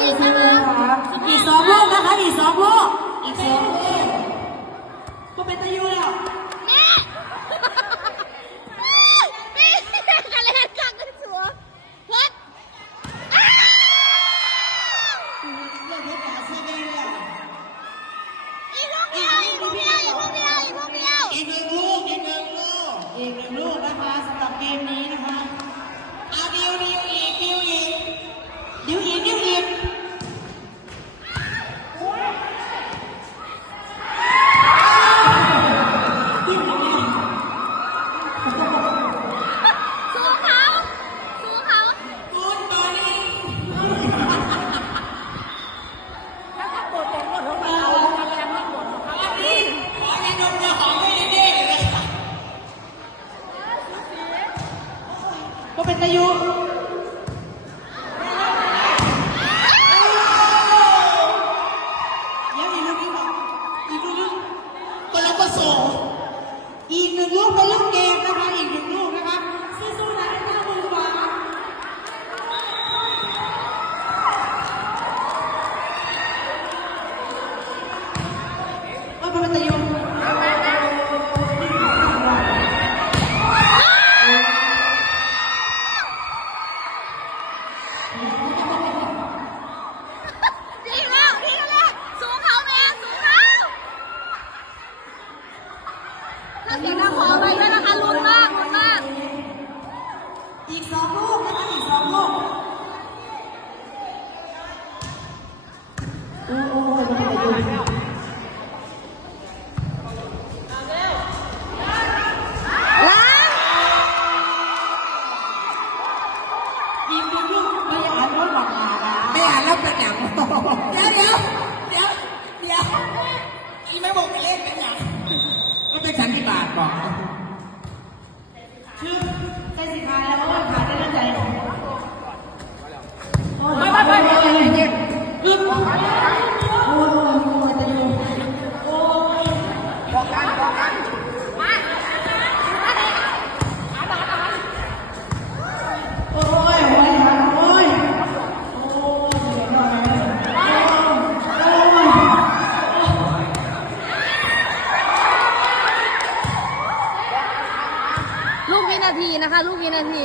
อีกสองลูกนะคะ อีกสองลูกอีกสองลูกก็เป็นตะยูแล้ว nakatayo อีกนะขอไปด้วยนะคะลุ้นมากลุ้นมาก อีกสองลูกอีกสองลูก บอกชื่อเส้นสีฟ้าแล้ว นาทีนะคะ ลูกวินาที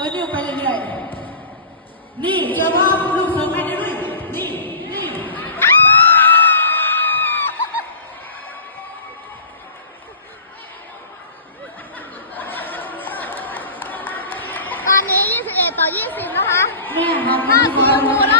เอนิ้วไปเรื่อยๆ นี่เจอว่าลูกเสือไปเรื่อยๆ นี่ นี่ ตอนนี้ 21 ต่อ 20 นะคะ แม่หอมหน่าสีชมูแล้ว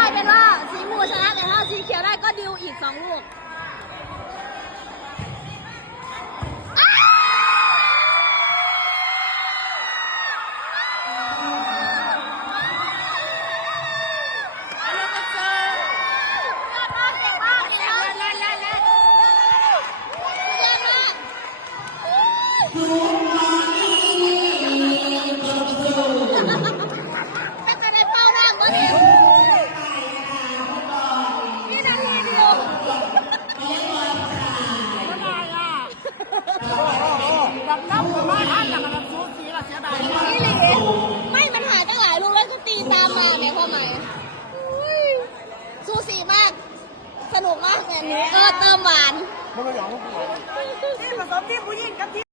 เป็นจะได้เป้าแรกบ่เนี่ย นี่นาทีเดียวไม่ได้อะดับน้ำผมว่าท่านหลังมันสูสีละเสียดายนี่หลีไม่มันหายตั้งหลายลูกแล้วก็ตีตามมาในความหมายอุ้ยสูสีมาก สนุกมากแต่นี้เออเติมหวาน มันเป็นอย่างที่ผสมที่ผู้หญิงกับที่